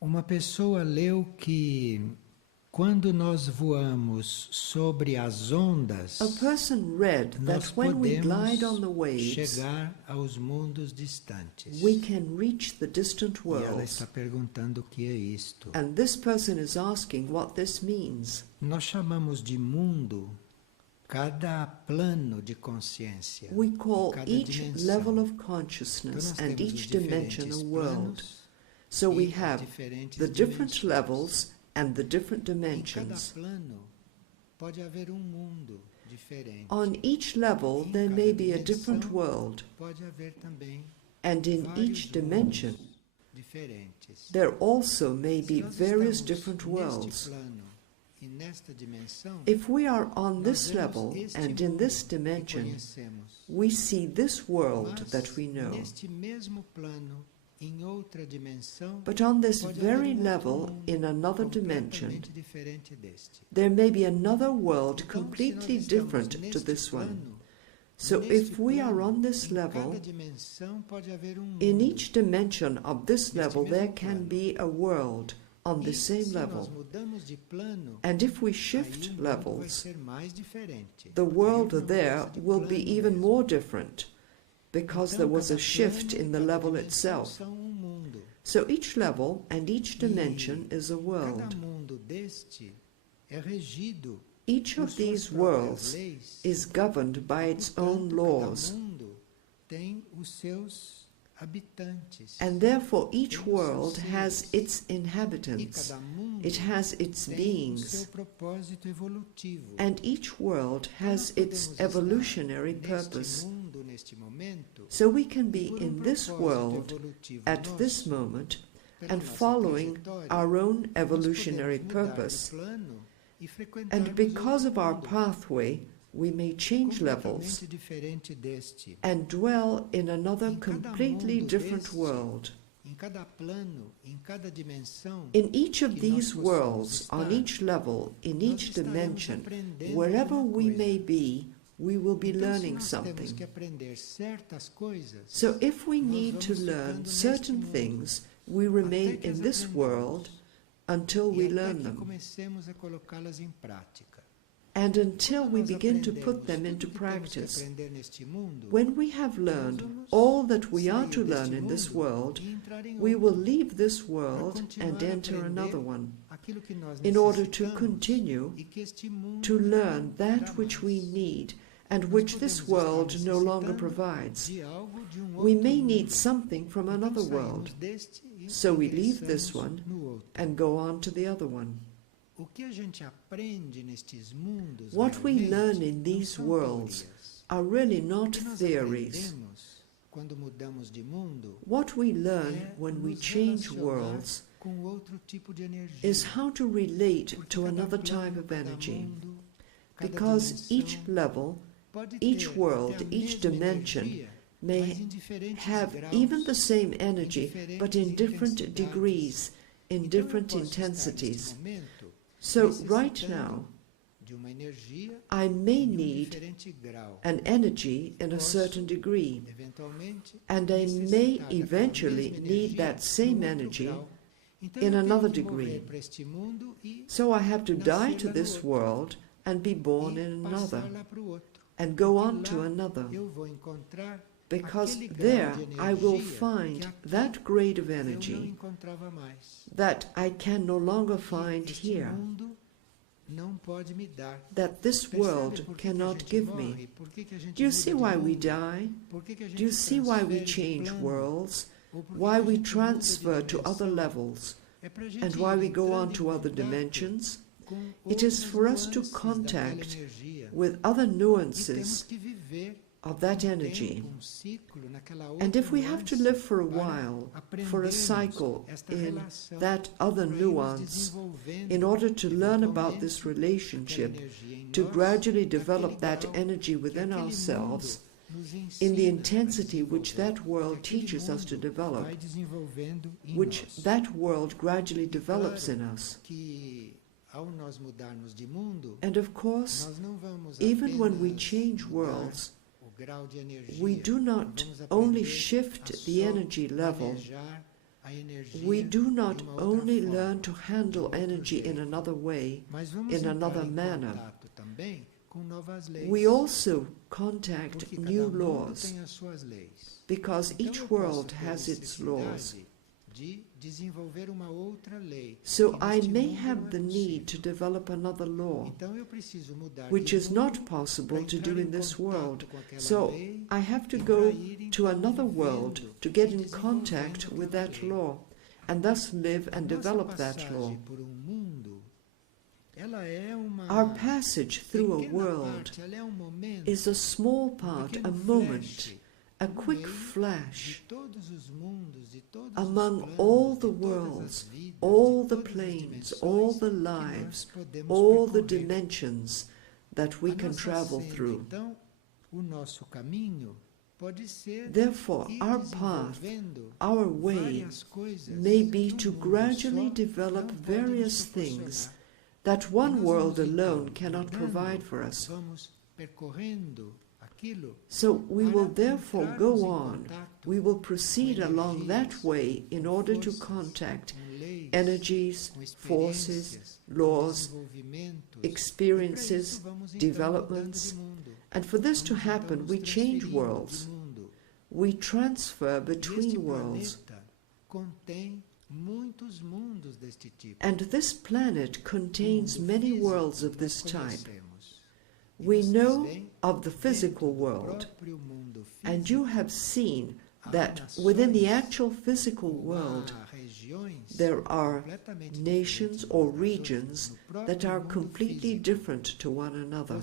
Uma pessoa leu que quando nós voamos sobre as ondas, A person read nós that when we glide on the podemos waves, chegar aos mundos distantes. we can reach the distant E ela worlds. está perguntando o que é isto. And this person is asking what this means. Nós chamamos de mundo cada plano de consciência, We call cada each dimensão. level of Então consciousness nós and temos each os dimension diferentes a world. planos So we e as have diferentes the different dimensões. levels and the different Em cada dimensions. plano pode haver um mundo diferente. On each level Em there cada may be a dimensão different world, pode haver também and in vários each dimension mundos diferentes. there also may be Se nós various estamos different neste worlds. plano e nesta dimensão, If we are on nós this vemos level este and in mundo this que dimension, conhecemos. we see this world Mas, that we know. neste mesmo plano, em outra dimensão, But on this pode very haver um outro level, mundo in another dimension, completamente diferente deste. there may be another world Então, completely se nós estamos different to neste this one. plano, So neste if we are plano, on this em level, cada dimensão pode haver um in mundo. each dimension of this Neste level there mesmo can plano. be a world on the E same se nós level. mudamos de plano, And if we aí shift o mundo vai levels, ser mais diferente. the world Porque there mudamos de will be plano even mesmo. more different, because Então, there was a cada shift plano in e the cada level dimensão itself. são um mundo. So each level and each dimension is a Cada world. mundo deste é regido Each por of suas these próprias worlds leis. is governed by its own Portanto, laws, cada mundo tem os seus habitantes. and therefore each Tem os seus world has seres. its E inhabitants. cada mundo It has its tem o seu beings, propósito evolutivo. and each world has Nós its podemos evolutionary estar purpose. neste mundo, neste momento, So we can be por in this propósito world evolutivo at this nosso, moment pela and nossa following trajetória, our own nós evolutionary podemos mudar de purpose. plano e frequentarmos And because outro of our mundo pathway, we may change levels completamente diferente deste. and dwell in another Em cada completely mundo different deste, world. Em cada plano, em cada dimensão, In each of que these nós worlds, possamos on estar, each level, in nós each estaremos dimension, aprendendo wherever alguma we coisa. may be, we will be Então, learning se nós temos something. que aprender certas coisas, So if we nós need to vamos learn ficando certain neste mundo, things, we até remain que in as this aprendamos, world until e we até learn que them, comecemos a colocá-las em prática. and until Quando we nós begin to aprendemos put them tudo into que temos que practice. aprender neste mundo, When we have learned nós vamos all that we are sair to deste learn in this mundo world, e entrar em we outro, will leave this world continuar and a enter aprender another one, aquilo que nós in order to necessitamos continue e que este mundo to learn não that dá which we mais. need and Nós which this podemos world estar no longer necessitando provides. de algo de We outro may mundo. need something from Então, another saímos world, deste e so we leave this ingressamos one no outro. and go on to the other one. O que a gente aprende nestes mundos What we realmente learn in não these são worlds teorias. are really O not que nós theories. aprendemos quando mudamos de mundo What we learn é when we nos change relacionar worlds com outro tipo de energia. is how to relate Porque to cada another plano, type of cada energy. mundo, cada Because dimensão each level, pode each ter world, até a each mesma dimension energia, may mas em diferentes have graus, even the same em energy, diferentes but in different intensidades. degrees, in Então, eu different posso estar intensities. neste momento So right necessitando now, de uma energia I may em need diferente grau. an energy in a Posso, certain degree, eventualmente, and I may necessitar daquela eventually mesma need energia that same num outro energy grau. Então, in eu tenho another que morrer degree. para este mundo e So I have to die nascer to lá no this outro, world and be born e in passar another, lá para o outro. and go Porque on to lá another, eu vou encontrar because aquele grau there de I will energia find que aqui that grade of eu não energy encontrava mais. that I can no longer Que find este here, mundo não pode me dar. that this Percebe world por que que a cannot gente give morre? me. Por que que a gente Do you muda see de why we mundo? die? Por que que a gente Do you see why we transfere de change plano? worlds? Ou por que Why que a we gente muda de transfer to other dimensão? levels? É pra gente And why we ir go on entrando to em other contato dimensions? com It is outras for us to nuances daquela contact energia. with other E temos nuances que viver of that um energy. tempo, um ciclo naquela And outra if we have to nuance live for a para while, for a aprendermos cycle esta in relação, that other para irmos nuance, desenvolvendo in order to learn about eventualmente this aquela relationship, energia em to nós, gradually naquele develop that grau energy que within aquele ourselves, mundo nos in ensina the a intensity which desenvolver, that world que aquele teaches us to mundo develop, vai desenvolvendo em which nós. that world gradually E develops in claro us. que ao nós mudarmos de mundo, And of course, nós não vamos even when we apenas change mudar worlds, o grau de energia, we do not vamos only aprender shift a the só energy level, manejar we do not only learn to handle energy in another way, in another manner, we also contact new laws, because each world has its laws. So I may have the need to develop another law, which is not possible to do in this world. So I have to go to another world to get in contact with that law, and thus live and develop that law. Our passage through a world is a small part, a moment, a quick flash among all the worlds, all the planes, all the lives, all the dimensions that we can travel through. Therefore, our path, our way, may be to gradually develop various things that one world alone cannot provide for us. So we will therefore go on, we will proceed along that way in order to contact energies, forces, laws, experiences, developments. And for this to happen, we change worlds. We transfer between worlds. And this planet contains many worlds of this type. We know of the physical world, and you have seen that within the actual physical world there are nations or regions that are completely different to one another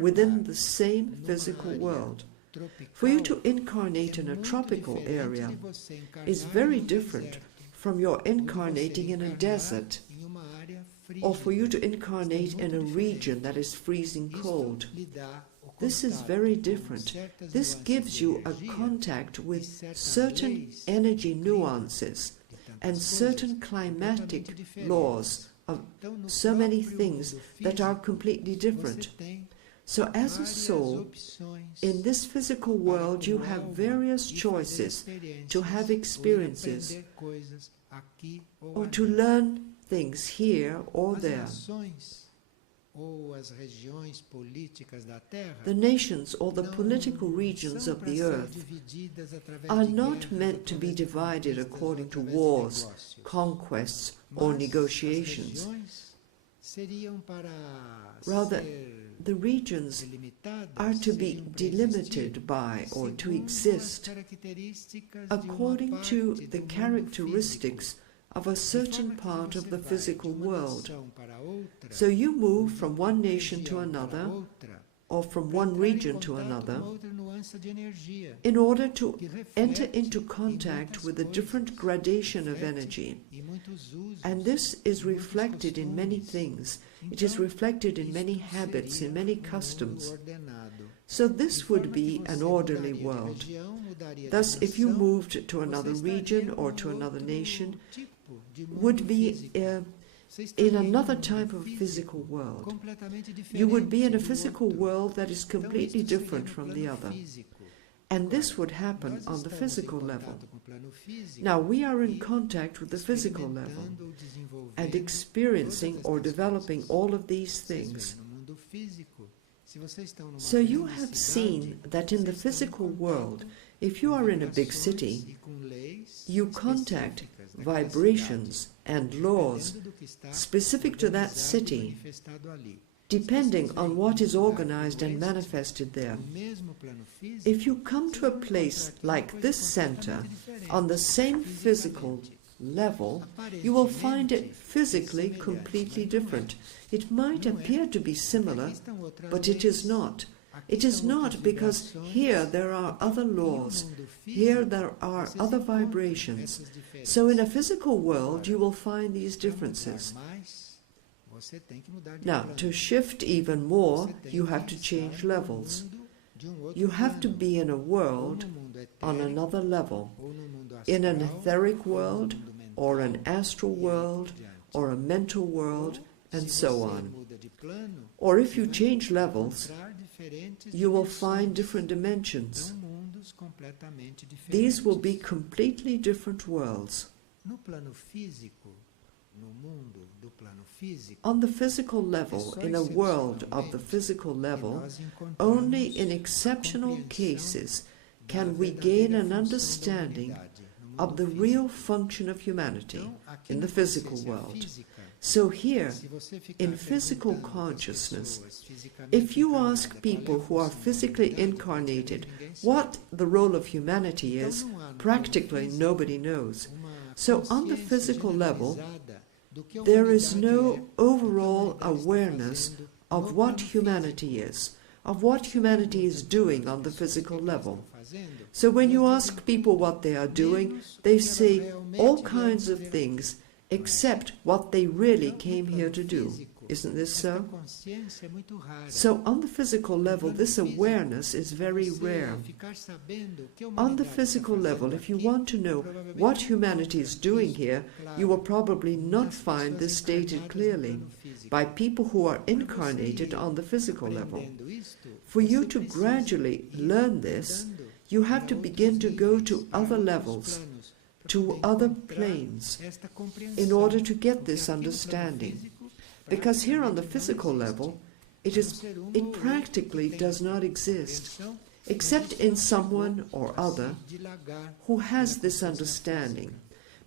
within the same physical world. For you to incarnate in a tropical area is very different from your incarnating in a desert, or for you to incarnate in a region that is freezing cold. This is very different. This gives you a contact with certain energy nuances and certain climatic laws of so many things that are completely different. So as a soul, in this physical world you have various choices to have experiences or to learn things here or there. The nations or the political regions of the earth are not meant to be divided according to wars, conquests, or negotiations. Rather, the regions are to be delimited by or to exist according to the characteristics of a certain part of the physical world. So you move from one nation to another, or from one region to another, in order to enter into contact with a different gradation of energy. And this is reflected in many things. It is reflected in many habits, in many customs. So this would be an orderly world. Thus, if you moved to another region or to another nation, would be in another type of physical world. You would be in a physical world that is completely different from the other. And this would happen on the physical level. Now we are in contact with the physical level and experiencing or developing all of these things. So you have seen that in the physical world, if you are in a big city, you contact vibrations and laws specific to that city, depending on what is organized and manifested there. If you come to a place like this center, on the same physical level, you will find it physically completely different. It might appear to be similar, but it is not. It is not, because here there are other laws, here there are other vibrations. So in a physical world you will find these differences. Now, to shift even more, you have to change levels. You have to be in a world on another level, in an etheric world, or an astral world, or a mental world, and so on. Or if you change levels, you will find different dimensions. These will be completely different worlds. On the physical level, in a world of the physical level, only in exceptional cases can we gain an understanding of the real function of humanity in the physical world. So here, in physical consciousness, if you ask people who are physically incarnated what the role of humanity is, practically nobody knows. So on the physical level, there is no overall awareness of what humanity is, of what humanity is doing on the physical level. So when you ask people what they are doing, they say all kinds of things except what they really came here to do. Isn't this so? So on the physical level, this awareness is very rare. On the physical level, if you want to know what humanity is doing here, you will probably not find this stated clearly by people who are incarnated on the physical level. For you to gradually learn this, you have to begin to go to other levels, to other planes, in order to get this understanding. Because here on the physical level, it practically does not exist, except in someone or other who has this understanding.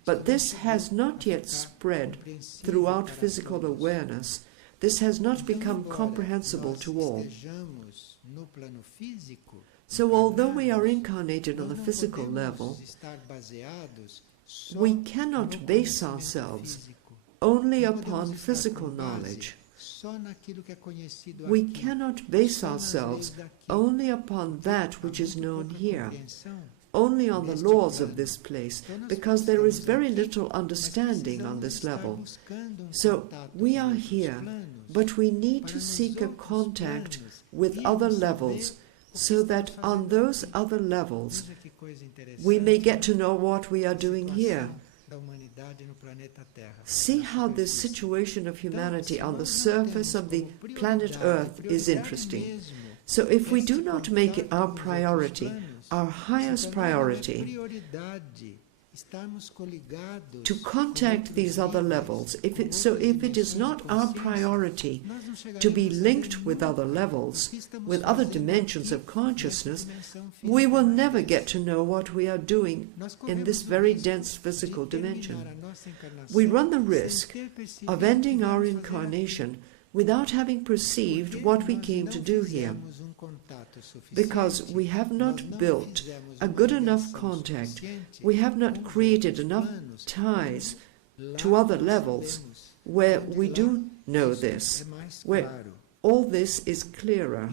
But this has not yet spread throughout physical awareness. This has not become comprehensible to all. So although we are incarnated on the physical level, we cannot base ourselves only upon physical knowledge. We cannot base ourselves only upon that which is known here, only on the laws of this place, because there is very little understanding on this level. So we are here, but we need to seek a contact with other levels, so that on those other levels we may get to know what we are doing here. See how this situation of humanity on the surface of the planet Earth is interesting. So if we do not make it our priority, our highest priority, to contact these other levels, if it is not our priority to be linked with other levels, with other dimensions of consciousness, we will never get to know what we are doing in this very dense physical dimension. We run the risk of ending our incarnation without having perceived what we came to do here, because we have not built a good enough contact, we have not created enough ties to other levels where we do know this, where all this is clearer.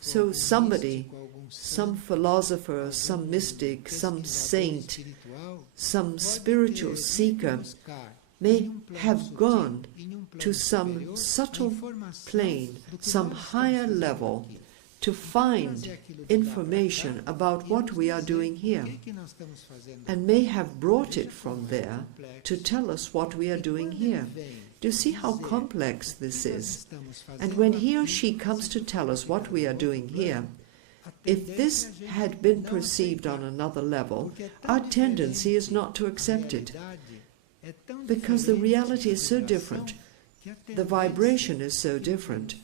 So somebody, some philosopher, some mystic, some saint, some spiritual seeker may have gone to some subtle plane, some higher level, to find information about what we are doing here, and may have brought it from there to tell us what we are doing here. Do you see how complex this is? And when he or she comes to tell us what we are doing here, if this had been perceived on another level, our tendency is not to accept it, because the reality is so different, the vibration is so different,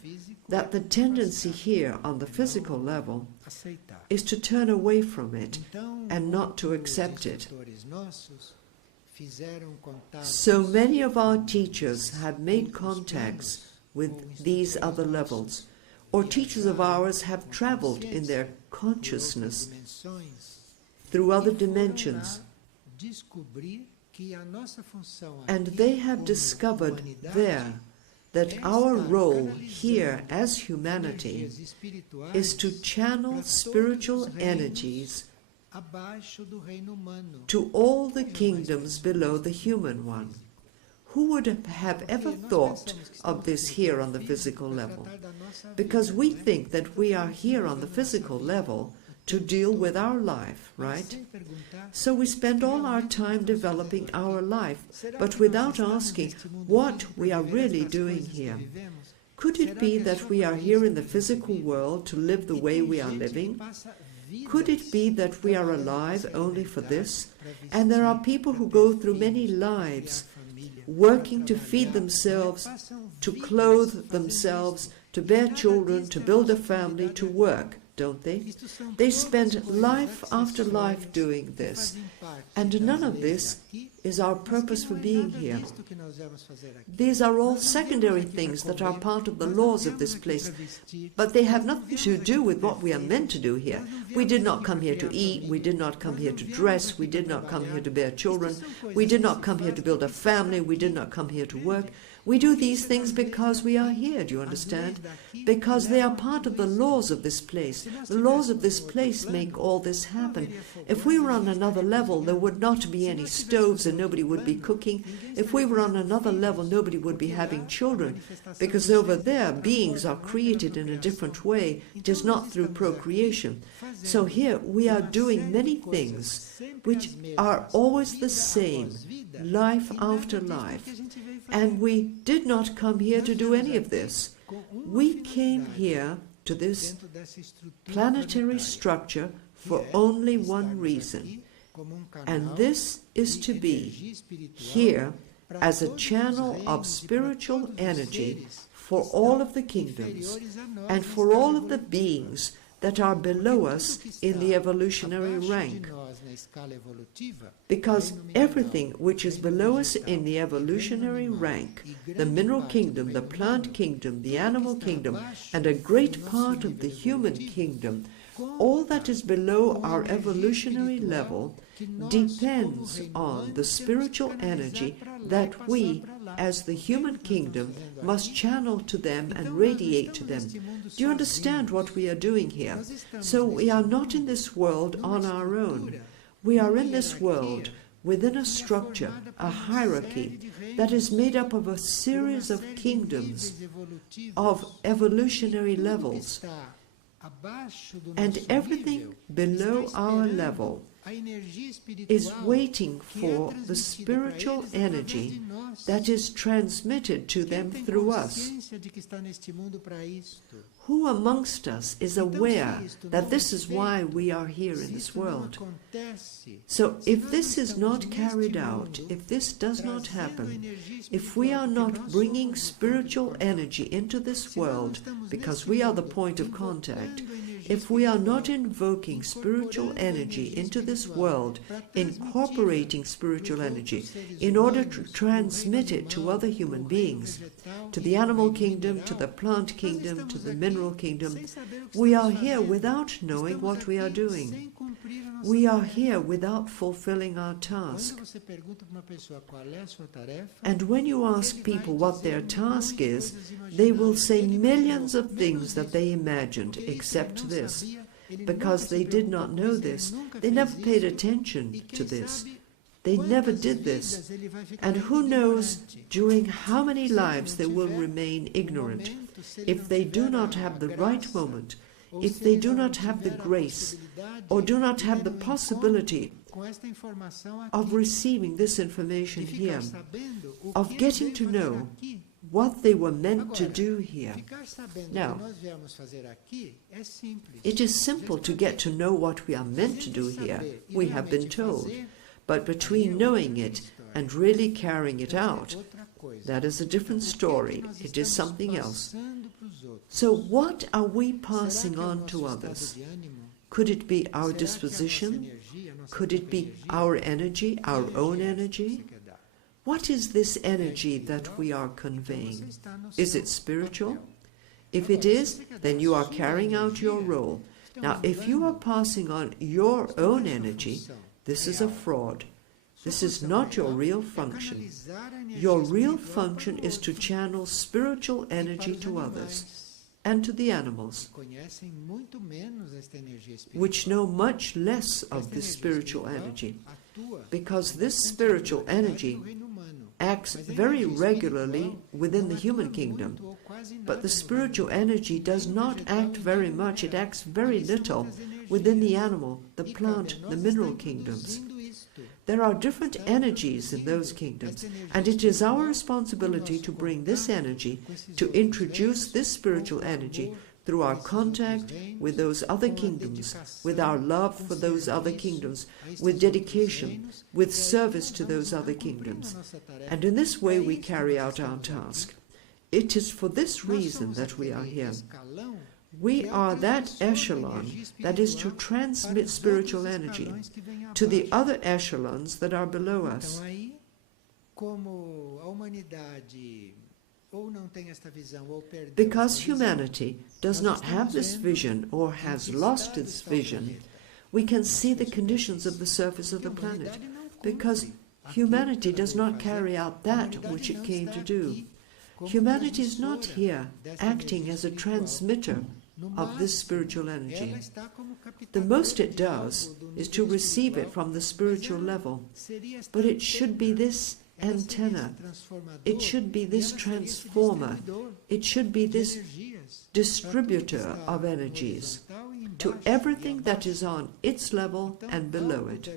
that the tendency here on the physical level is to turn away from it and not to accept it. So many of our teachers have made contacts with these other levels, or teachers of ours have traveled in their consciousness through other dimensions, and they have discovered there that our role here as humanity is to channel spiritual energies to all the kingdoms below the human one. Who would have ever thought of this here on the physical level? Because we think that we are here on the physical level to deal with our life, right? So we spend all our time developing our life, but without asking what we are really doing here. Could it be that we are here in the physical world to live the way we are living? Could it be that we are alive only for this? And there are people who go through many lives working to feed themselves, to clothe themselves, to bear children, to build a family, to work, don't they? They spend life after life doing this. And none of this is our purpose for being here. These are all secondary things that are part of the laws of this place, but they have nothing to do with what we are meant to do here. We did not come here to eat, we did not come here to dress, we did not come here to bear children, we did not come here to build a family, we did not come here to work. We do these things because we are here, do you understand? Because they are part of the laws of this place. The laws of this place make all this happen. If we were on another level, there would not be any stoves and nobody would be cooking. If we were on another level, nobody would be having children. Because over there, beings are created in a different way. It is not through procreation. So here we are doing many things which are always the same, life after life. And we did not come here to do any of this. We came here to this planetary structure for only one reason, and this is to be here as a channel of spiritual energy for all of the kingdoms and for all of the beings that are below us in the evolutionary rank. Because everything which is below us in the evolutionary rank, the mineral kingdom, the plant kingdom, the animal kingdom, and a great part of the human kingdom, all that is below our evolutionary level depends on the spiritual energy that we, as the human kingdom, must channel to them and radiate to them. Do you understand what we are doing here? So we are not in this world on our own. We are in this world within a structure, a hierarchy, that is made up of a series of kingdoms, of evolutionary levels. And everything below our level is waiting for the spiritual energy that is transmitted to them through us. Who amongst us is aware that this is why we are here in this world? So if this is not carried out, if this does not happen, if we are not bringing spiritual energy into this world, because we are the point of contact, if we are not invoking spiritual energy into this world, incorporating spiritual energy in order to transmit it to other human beings, to the animal kingdom, to the plant kingdom, to the mineral kingdom, we are here without knowing what we are doing. We are here without fulfilling our task. And when you ask people what their task is, they will say millions of things that they imagined, except this. Because they did not know this, they never paid attention to this. They never did this. And who knows during how many lives they will remain ignorant if they do not have the right moment, if they do not have the grace, or do not have the possibility of receiving this information here, of getting to know what they were meant to do here. Now, it is simple to get to know what we are meant to do here, we have been told. But between knowing it and really carrying it out, that is a different story. It is something else. So what are we passing on to others? Could it be our disposition? Could it be our energy, our own energy? What is this energy that we are conveying? Is it spiritual? If it is, then you are carrying out your role. Now, if you are passing on your own energy, this is a fraud. This is not your real function. Your real function is to channel spiritual energy to others and to the animals, which know much less of this spiritual energy, because this spiritual energy acts very regularly within the human kingdom, but the spiritual energy does not act very much, it acts very little within the animal, the plant, the mineral kingdoms. There are different energies in those kingdoms, and it is our responsibility to bring this energy, to introduce this spiritual energy, through our contact with those other kingdoms, with our love for those other kingdoms, with dedication, with service to those other kingdoms. And in this way we carry out our task. It is for this reason that we are here. We are that echelon that is to transmit spiritual energy to the other echelons that are below us. Because humanity does not have this vision or has lost its vision, we can see the conditions of the surface of the planet, because humanity does not carry out that which it came to do. Humanity is not here acting as a transmitter of this spiritual energy. The most it does is to receive it from the spiritual level, but it should be this antenna, it should be this transformer, it should be this distributor of energies to everything that is on its level and below it.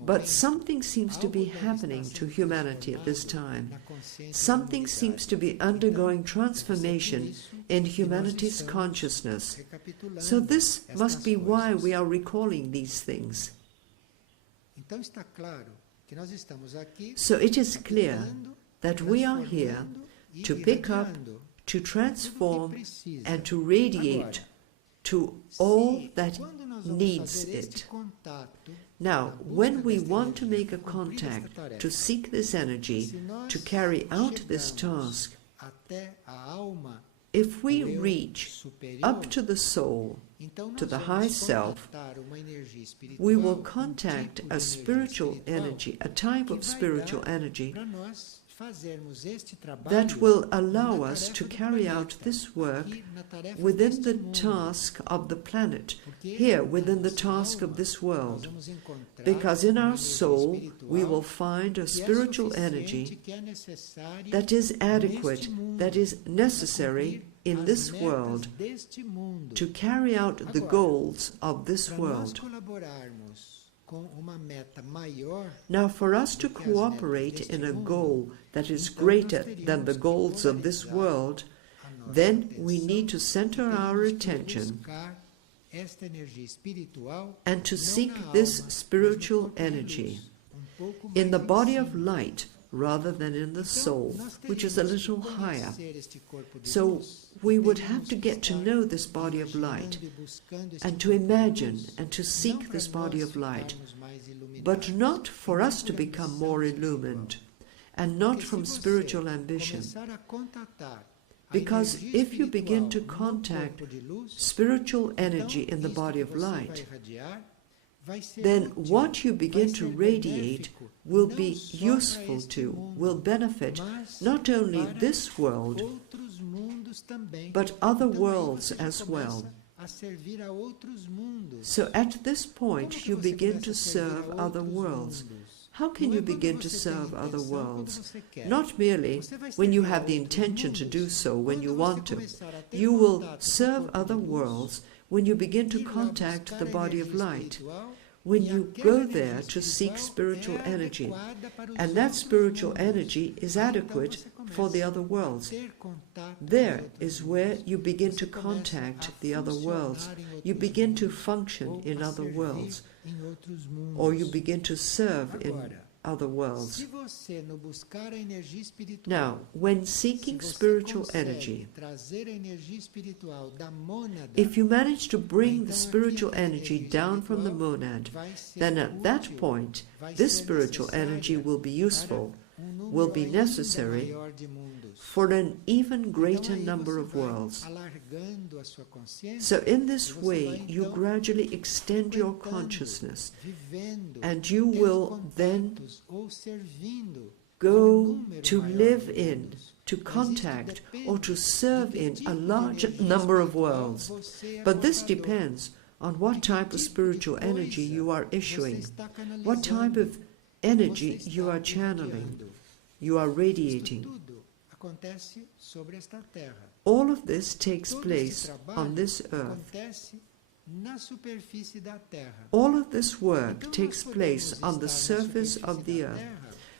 But something seems to be happening to humanity at this time. Something seems to be undergoing transformation in humanity's consciousness. So this must be why we are recalling these things. So it is clear that we are here to pick up, to transform, and to radiate to all that needs it. Now, when we want to make a contact, to seek this energy, to carry out this task, if we reach up to the soul, to the high self, we will contact a spiritual energy, a type of spiritual energy that will allow us to carry out this work within the task of the planet, here within the task of this world. Because in our soul we will find a spiritual energy that is adequate, that is necessary in this world to carry out the goals of this world. Now, for us to cooperate in a goal that is greater than the goals of this world, then we need to center our attention and to seek this spiritual energy in the body of light rather than in the soul, which is a little higher. So we would have to get to know this body of light and to imagine and to seek this body of light, but not for us to become more illumined and not from spiritual ambition. Because if you begin to contact spiritual energy in the body of light, then what you begin to radiate will be useful to, will benefit not only this world, but other worlds as well. So at this point you begin to serve other worlds. How can you begin to serve other worlds? Not merely when you have the intention to do so, when you want to. You will serve other worlds when you begin to contact the body of light, when you go there to seek spiritual energy, and that spiritual energy is adequate for the other worlds. There is where you begin to contact the other worlds. You begin to function in other worlds, or you begin to serve in other worlds. Now, when seeking spiritual energy, if you manage to bring the spiritual energy down from the monad, then at that point, this spiritual energy will be useful, will be necessary for an even greater number of worlds. So in this way, you gradually extend your consciousness, and you will then go to live in, to contact, or to serve in a large number of worlds. But this depends on what type of spiritual energy you are issuing, what type of energy you are channeling, you are radiating. All of this takes place on this earth. All of this work takes place on the surface of the earth.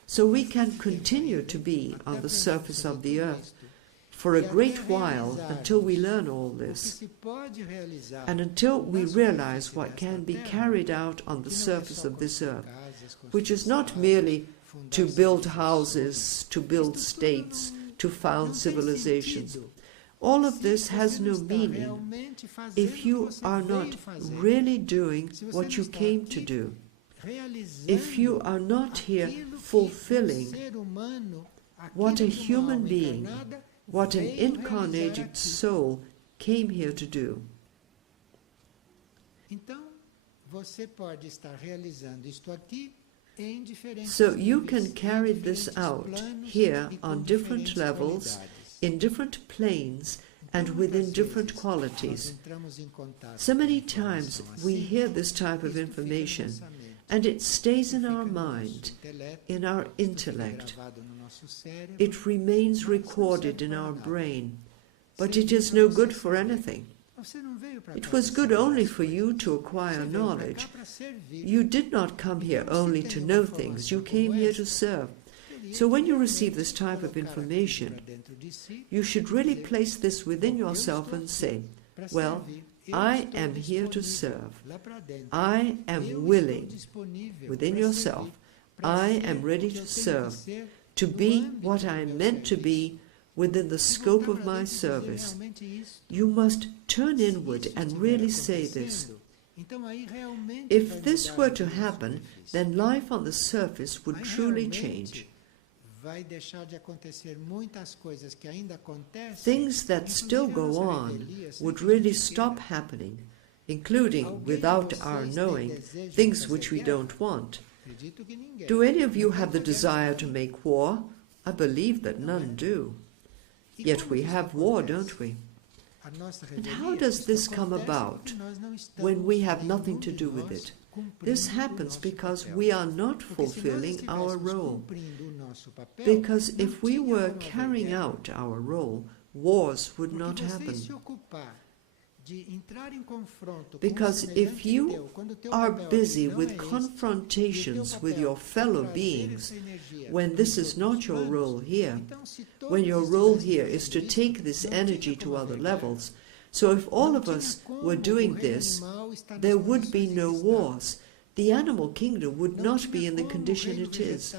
So we can continue to be on the surface of the earth for a great while until we learn all this, and until we realize what can be carried out on the surface of this earth, which is not merely to build houses, to build states, to found civilizations. All of this has no meaning if you are not really doing what you came to do. If you are not here fulfilling what a human being, what an incarnated soul came here to do. So you can carry this out here on different levels, in different planes, and within different qualities. So many times we hear this type of information, and it stays in our mind, in our intellect. It remains recorded in our brain, but it is no good for anything. It was good only for you to acquire knowledge. You did not come here only to know things, you came here to serve. So when you receive this type of information, you should really place this within yourself and say, well, I am here to serve. I am willing, within yourself, I am ready to serve, to be what I am meant to be within the scope of my service. You must turn inward and really say this. If this were to happen, then life on the surface would truly change. Things that still go on would really stop happening, including, without our knowing, things which we don't want. Do any of you have the desire to make war? I believe that none do. Yet we have war, don't we? And how does this come about when we have nothing to do with it? This happens because we are not fulfilling our role. Because if we were carrying out our role, wars would not happen. Because if you are busy with confrontations with your fellow beings, when this is not your role here, when your role here is to take this energy to other levels, so if all of us were doing this, there would be no wars. The animal kingdom would not be in the condition it is.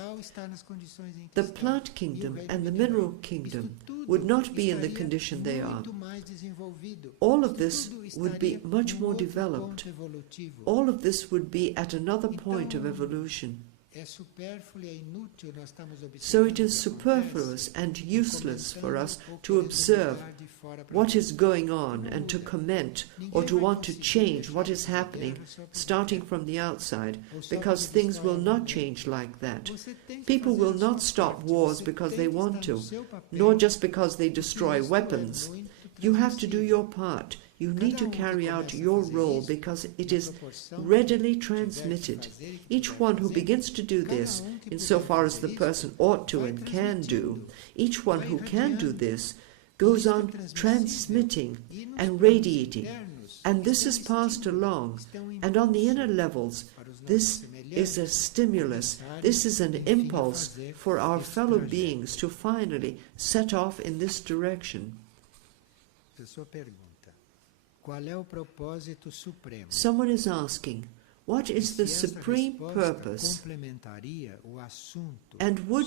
The plant kingdom and the mineral kingdom would not be in the condition they are. All of this would be much more developed. All of this would be at another point of evolution. So it is superfluous and useless for us to observe what is going on and to comment or to want to change what is happening starting from the outside, because things will not change like that. People will not stop wars because they want to, nor just because they destroy weapons. You have to do your part. You need to carry out your role because it is readily transmitted. Each one who begins to do this, insofar as the person ought to and can do, each one who can do this goes on transmitting and radiating. And this is passed along. And on the inner levels, this is a stimulus, this is an impulse for our fellow beings to finally set off in this direction. Someone is asking, what is the supreme purpose? And would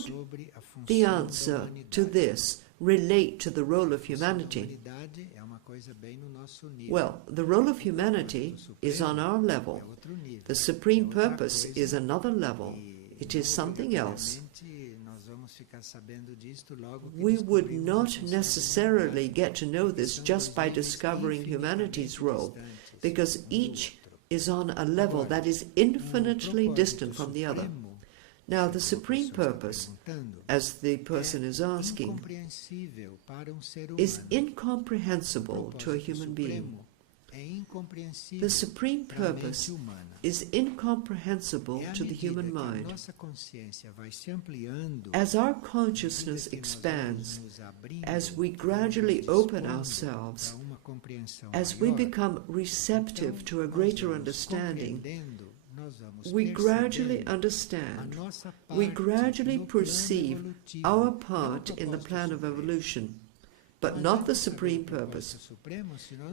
the answer to this relate to the role of humanity? Well, the role of humanity is on our level. The supreme purpose is another level. It is something else. We would not necessarily get to know this just by discovering humanity's role, because each is on a level that is infinitely distant from the other. Now, the supreme purpose, as the person is asking, is incomprehensible to a human being. The supreme purpose is incomprehensible to the human mind. As our consciousness expands, as we gradually open ourselves, as we become receptive to a greater understanding, we gradually understand, we gradually perceive our part in the plan of evolution. but not the supreme purpose.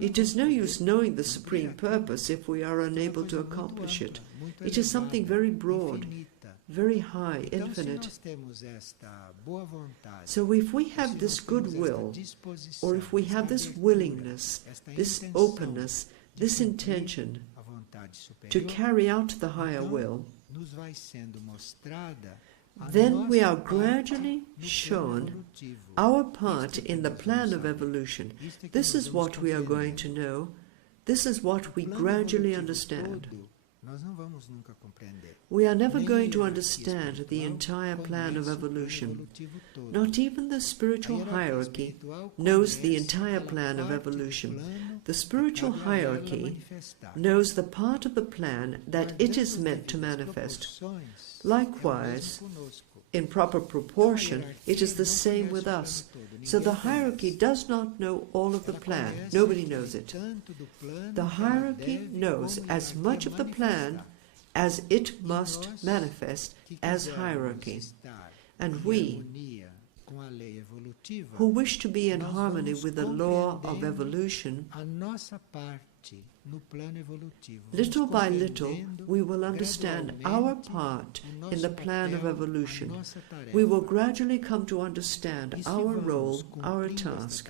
It is no use knowing the supreme purpose if we are unable to accomplish it. It is something very broad, very high, infinite. So if we have this goodwill, or if we have this willingness, this openness, this intention to carry out the higher will, then we are gradually shown our part in the plan of evolution. This is what we are going to know. This is what we gradually understand. We are never going to understand the entire plan of evolution. Not even the spiritual hierarchy knows the entire plan of evolution. The spiritual hierarchy knows the part of the plan that it is meant to manifest. Likewise, in proper proportion, it is the same with us. So the hierarchy does not know all of the plan. Nobody knows it. The hierarchy knows as much of the plan as it must manifest as hierarchy. And we, who wish to be in harmony with the law of evolution, little by little, we will understand our part in the plan of evolution. We will gradually come to understand our role, our task.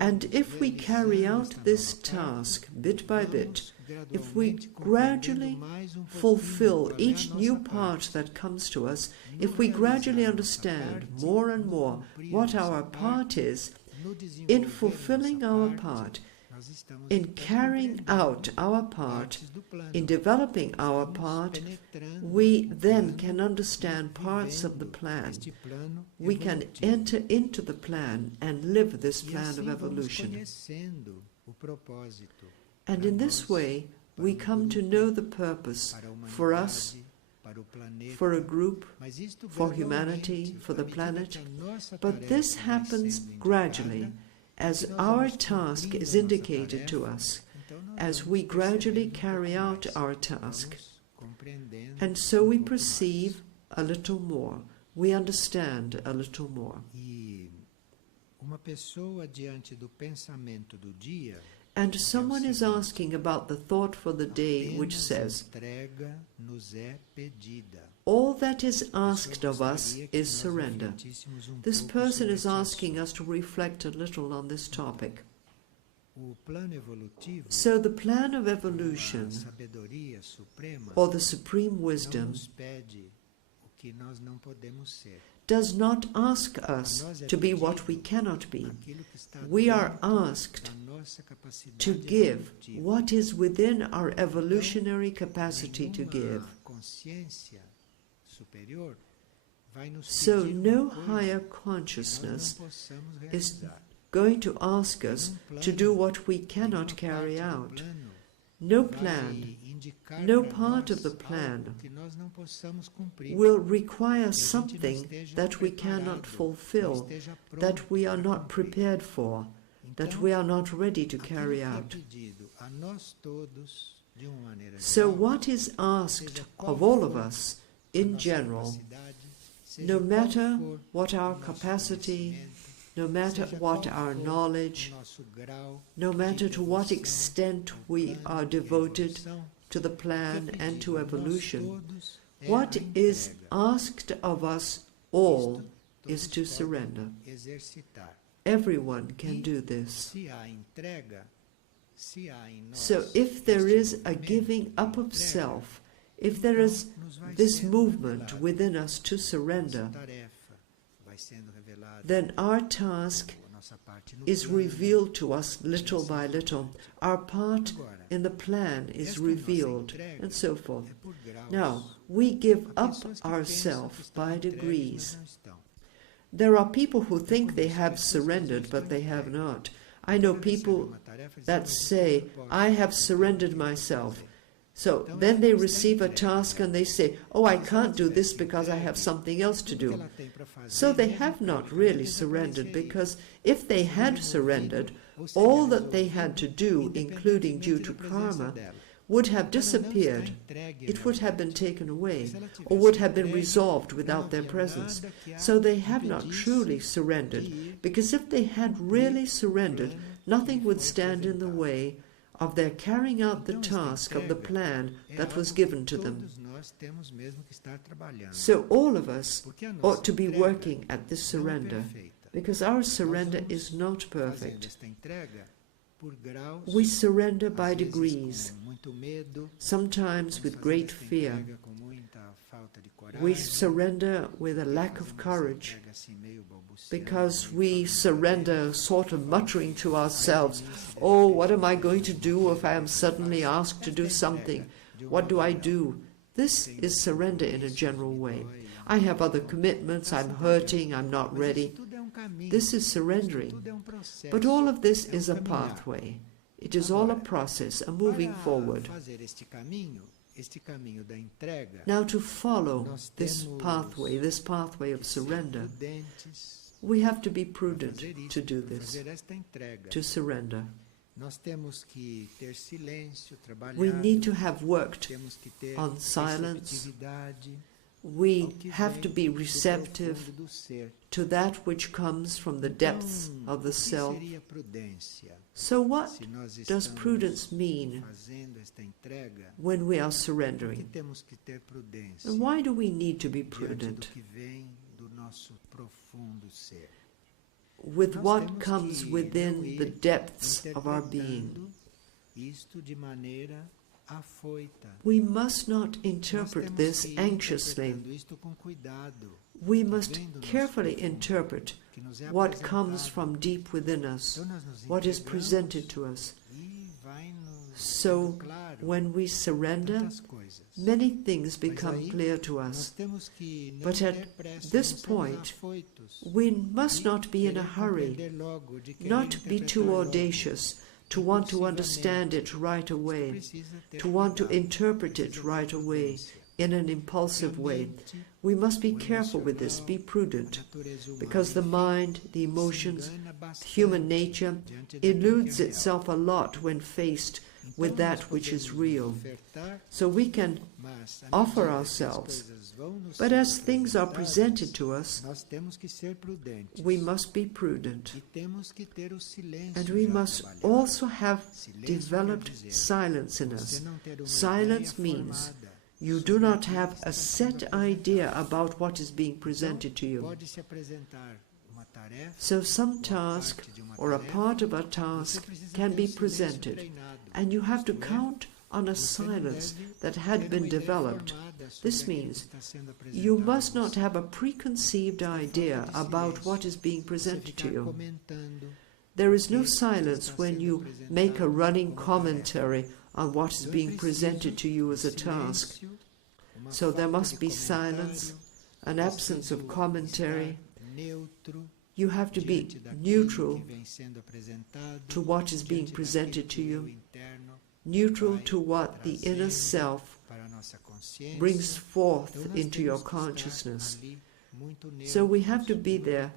And if we carry out this task bit by bit, if we gradually fulfill each new part that comes to us, if we gradually understand more and more what our part is, in fulfilling our part, in carrying out our part, in developing our part, we then can understand parts of the plan. We can enter into the plan and live this plan of evolution. And in this way, we come to know the purpose for us, for a group, for humanity, for the planet. But this happens gradually, as our task is indicated to us, as we gradually carry out our task. And so we perceive a little more, we understand a little more. And someone is asking about the thought for the day, which says, all that is asked of us is surrender. This person is asking us to reflect a little on this topic. So the plan of evolution, or the supreme wisdom, does not ask us to be what we cannot be. We are asked to give what is within our evolutionary capacity to give. So no higher consciousness is going to ask us to do what we cannot carry out. No plan, no part of the plan will require something that we cannot fulfill, that we are not prepared for, that we are not ready to carry out. So what is asked of all of us in general, no matter what our capacity, no matter what our knowledge, no matter to what extent we are devoted to the plan and to evolution, what is asked of us all is to surrender. Everyone can do this. So if there is a giving up of self, if there is this movement within us to surrender, then our task is revealed to us little by little. Our part in the plan is revealed, and so forth. Now, we give up ourselves by degrees. There are people who think they have surrendered, but they have not. I know people that say, I have surrendered myself. So then they receive a task and they say, oh, I can't do this because I have something else to do. So they have not really surrendered, because if they had surrendered, all that they had to do, including due to karma, would have disappeared, it would have been taken away, or would have been resolved without their presence. So they have not truly surrendered, because if they had really surrendered, nothing would stand in the way of their carrying out the task of the plan that was given to them. So all of us ought to be working at this surrender, because our surrender is not perfect. We surrender by degrees, sometimes with great fear. We surrender with a lack of courage, because we surrender sort of muttering to ourselves, oh, what am I going to do if I am suddenly asked to do something? What do I do? This is surrender in a general way. I have other commitments, I'm hurting, I'm not ready. This is surrendering. But all of this is a pathway. It is all a process, a moving forward. Now, to follow this pathway of surrender, we have to be prudent to do this, to surrender. We need to have worked on silence. We have to be receptive to that which comes from the depths of the self. So what does prudence mean when we are surrendering? And why do we need to be prudent? With what comes within the depths of our being. We must not interpret this anxiously. We must carefully interpret what comes from deep within us, what is presented to us. So, when we surrender, many things become clear to us. But at this point, we must not be in a hurry, not be too audacious, to want to understand it right away, to want to interpret it right away in an impulsive way. We must be careful with this, be prudent, because the mind, the emotions, human nature eludes itself a lot when faced with that which is real. So we can offer ourselves, but as things are presented to us, we must be prudent. And we must also have developed silence in us. Silence means you do not have a set idea about what is being presented to you. So some task or a part of a task can be presented, and you have to count on a silence that had been developed. This means you must not have a preconceived idea about what is being presented to you. There is no silence when you make a running commentary on what is being presented to you as a task. So there must be silence, an absence of commentary. You have to be neutral to what is being presented to you, neutral to what the inner self brings forth into your consciousness. So we have to be there,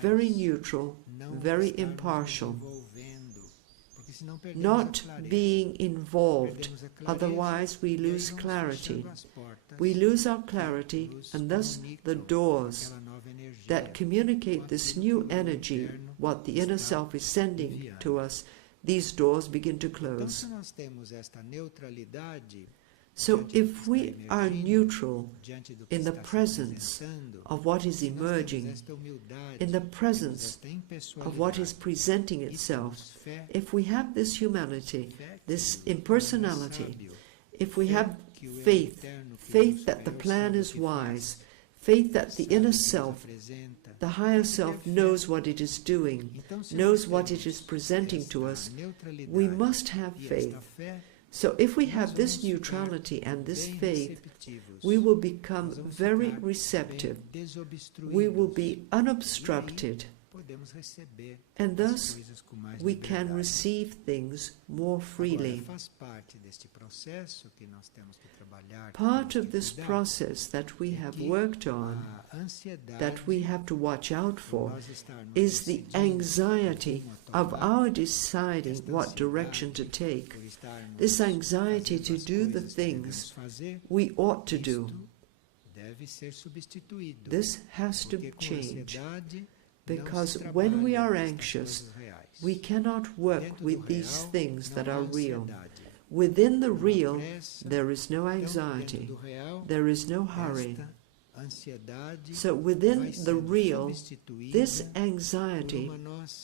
very neutral, very impartial, not being involved, otherwise we lose clarity. We lose our clarity, and thus the doors that communicate this new energy, what the inner self is sending to us, these doors begin to close. So if we are neutral in the presence of what is emerging, in the presence of what is presenting itself, if we have this humanity, this impersonality, if we have faith, faith that the plan is wise, faith that the inner self, the higher self, knows what it is doing, knows what it is presenting to us, we must have faith. So if we have this neutrality and this faith, we will become very receptive. We will be unobstructed And thus we can receive things more freely. Part of this process that we have worked on, that we have to watch out for, is the anxiety of our deciding what direction to take. This anxiety to do the things we ought to do. This has to change, because when we are anxious, we cannot work with these things that are real. Within the real, there is no anxiety, there is no hurry. So within the real, this anxiety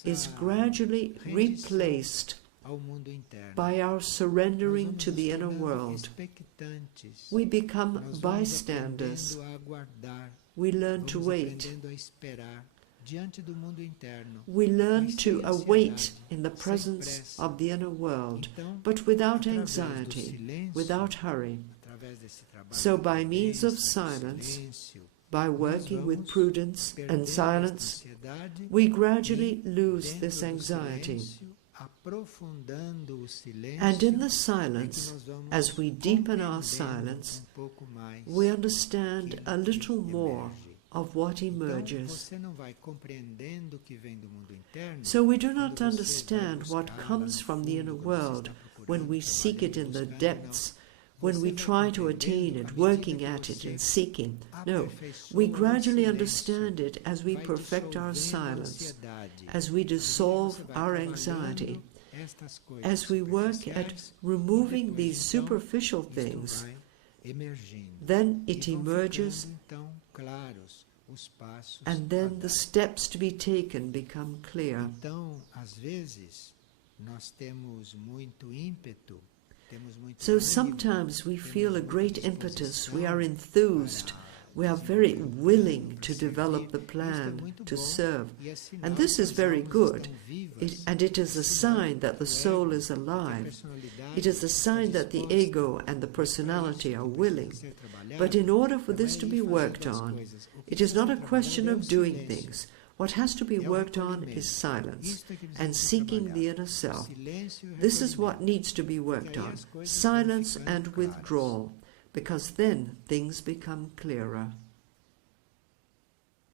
is gradually replaced by our surrendering to the inner world. We become bystanders. We learn to wait. We learn to await in the presence of the inner world, but without anxiety, without hurry. So by means of silence, by working with prudence and silence, we gradually lose this anxiety. And in the silence, as we deepen our silence, we understand a little more of what emerges. So we do not understand what comes from the inner world when we seek it in the depths, when we try to attain it, working at it and seeking. No, we gradually understand it as we perfect our silence, as we dissolve our anxiety, as we work at removing these superficial things. Then it emerges, and then the steps to be taken become clear. So sometimes we feel a great impetus, we are enthused, we are very willing to develop the plan, to serve. And this is very good, and it is a sign that the soul is alive. It is a sign that the ego and the personality are willing. But in order for this to be worked on, it is not a question of doing things. What has to be worked on is silence and seeking the inner self. This is what needs to be worked on, silence and withdrawal, because then things become clearer.